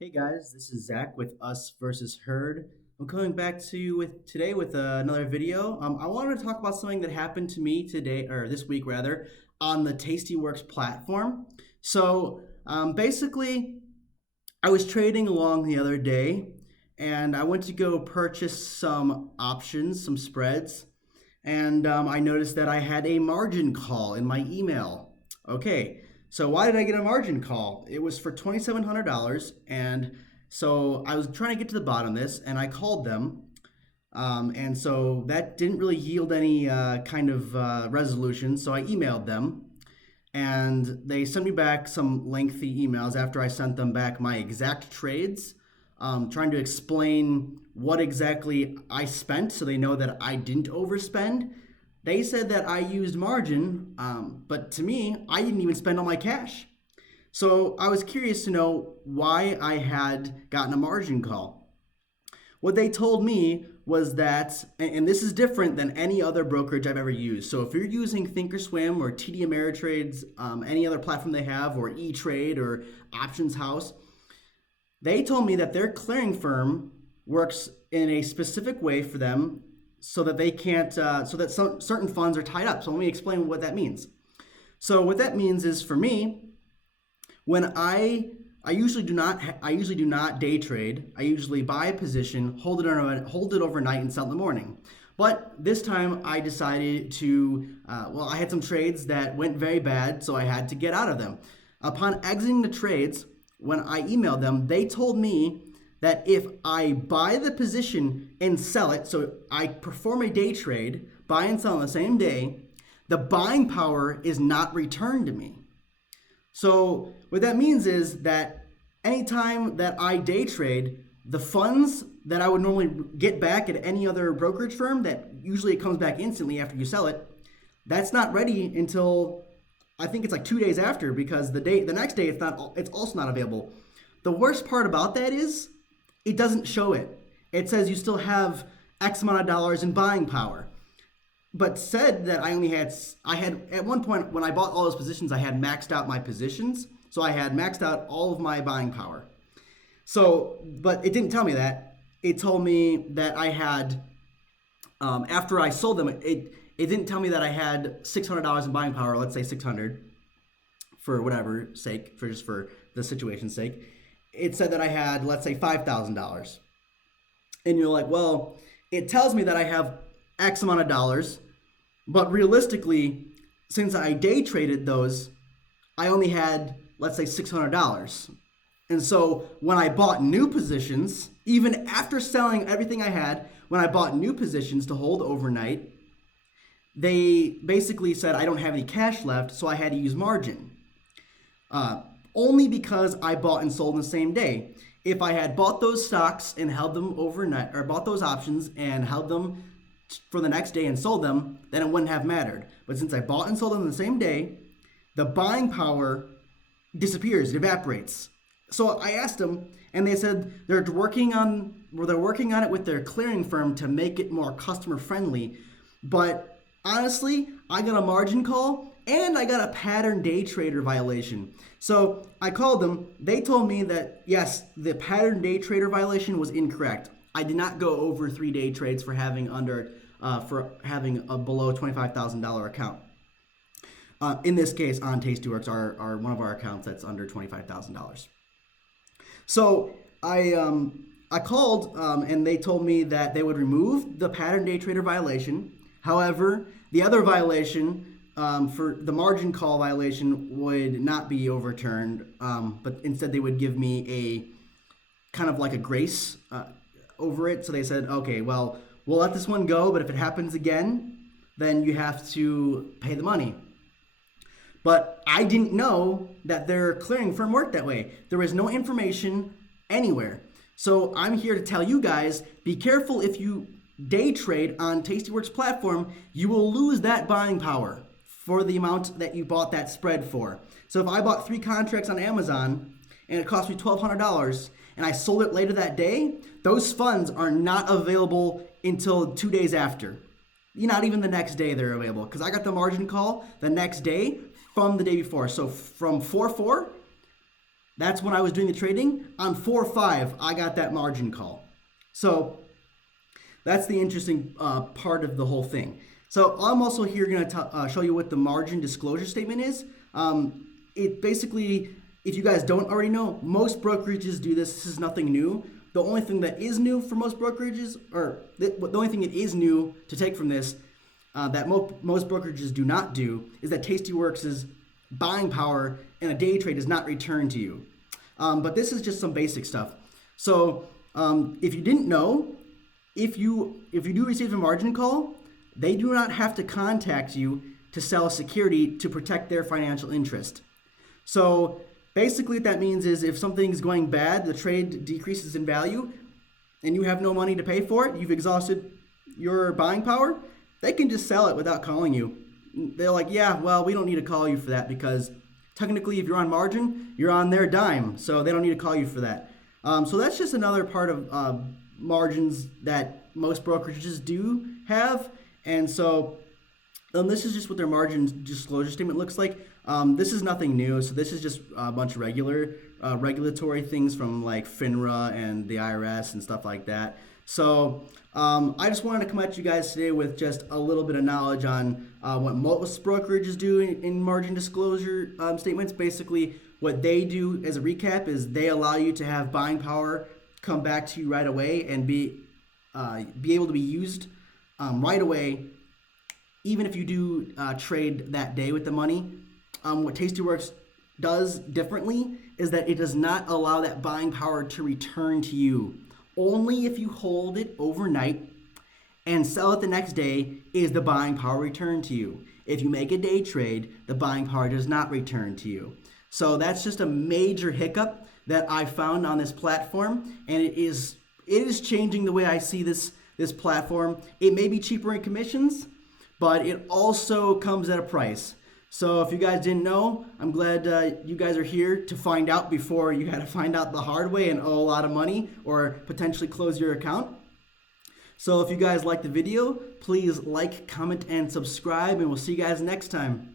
Hey guys, this is Zach with Us versus Herd. I'm coming back to you today with another video. I wanted to talk about something that happened to me today, or this week rather, on the Tastyworks platform. Basically, I was trading along the other day, and I went to go purchase some options, some spreads, and I noticed that I had a margin call in my email. Okay, so why did I get a margin call? It was for $2,700, and so I was trying to get to the bottom of this, and I called them, and so that didn't really yield any resolution. So I emailed them, and they sent me back some lengthy emails after I sent them back my exact trades, trying to explain what exactly I spent so they know that I didn't overspend. They said that I used margin, but to me, I didn't even spend all my cash. So I was curious to know why I had gotten a margin call. What they told me was that, and this is different than any other brokerage I've ever used. So if you're using Thinkorswim or TD Ameritrade's, any other platform they have, or E-Trade or Options House, they told me that their clearing firm works in a specific way for them so that they can't, so that certain funds are tied up. So let me explain what that means. So what that means is for me, when I usually do not day trade. I usually buy a position, hold it overnight, and sell in the morning. But this time I decided to, I had some trades that went very bad, so I had to get out of them. Upon exiting the trades, when I emailed them, they told me that if I buy the position and sell it, so I perform a day trade, buy and sell on the same day, the buying power is not returned to me. So what that means is that anytime that I day trade, the funds that I would normally get back at any other brokerage firm, that usually it comes back instantly after you sell it, that's not ready until I think it's like 2 days after, because the next day it's also not available. The worst part about that is it doesn't show it. It says you still have X amount of dollars in buying power, but said that I had at one point when I bought all those positions, I had maxed out my positions. So I had maxed out all of my buying power. So, but it didn't tell me that. It told me that I had, after I sold them, it didn't tell me that I had $600 in buying power, let's say 600 for whatever sake, for the situation's sake. It said that I had, let's say, $5,000. And you're like, well, it tells me that I have X amount of dollars, but realistically, since I day traded those, I only had, let's say, $600. And so when I bought new positions, even after selling everything I had, when I bought new positions to hold overnight, they basically said I don't have any cash left, so I had to use margin. Only because I bought and sold in the same day. If I had bought those stocks and held them overnight, or bought those options and held them for the next day and sold them, then it wouldn't have mattered. But since I bought and sold them the same day, the buying power disappears, it evaporates. So I asked them, and they said they're working on it with their clearing firm to make it more customer friendly. But honestly, I got a margin call and I got a pattern day trader violation. So I called them. They told me that yes, the pattern day trader violation was incorrect. I did not go over 3-day trades for having a below $25,000 account. In this case, on Tastyworks, are one of our accounts that's under $25,000. So I called and they told me that they would remove the pattern day trader violation. However, the other violation, for the margin call violation, would not be overturned, but instead they would give me a kind of like a grace over it. So they said, okay, well, we'll let this one go, but if it happens again, then you have to pay the money. But I didn't know that their clearing firm worked that way. There was no information anywhere. So I'm here to tell you guys, be careful if you day trade on Tastyworks platform, you will lose that buying power for the amount that you bought that spread for. So if I bought 3 contracts on Amazon and it cost me $1,200 and I sold it later that day, those funds are not available until 2 days after. Not even the next day they're available, because I got the margin call the next day from the day before. So from 4/4, That's when I was doing the trading. On 4-5, I got that margin call. So that's the interesting part of the whole thing. So I'm also here going to show you what the margin disclosure statement is. It basically, if you guys don't already know, most brokerages do this. This is nothing new. The only thing that is new for most brokerages, or the only thing that is new to take from this that most brokerages do not do, is that Tastyworks' buying power in a day trade does not return to you. But this is just some basic stuff. So if you didn't know, if you do receive a margin call, they do not have to contact you to sell security to protect their financial interest. So basically what that means is if something's going bad, the trade decreases in value, and you have no money to pay for it, you've exhausted your buying power, they can just sell it without calling you. They're like, yeah, well, we don't need to call you for that because technically if you're on margin, you're on their dime, so they don't need to call you for that. So that's just another part of margins that most brokerages do have. And so this is just what their margin disclosure statement looks like. This is nothing new. So this is just a bunch of regulatory things from like FINRA and the IRS and stuff like that. So I just wanted to come at you guys today with just a little bit of knowledge on what most brokerages do in margin disclosure statements. Basically, what they do as a recap is they allow you to have buying power come back to you right away and be able to be used right away, even if you do trade that day with the money. What Tastyworks does differently is that it does not allow that buying power to return to you. Only if you hold it overnight and sell it the next day is the buying power returned to you. If you make a day trade, the buying power does not return to you. So that's just a major hiccup that I found on this platform, and it is changing the way I see this platform. It may be cheaper in commissions, but it also comes at a price. So if you guys didn't know, I'm glad you guys are here to find out before you got to find out the hard way and owe a lot of money or potentially close your account. So if you guys like the video, please like, comment, and subscribe, and we'll see you guys next time.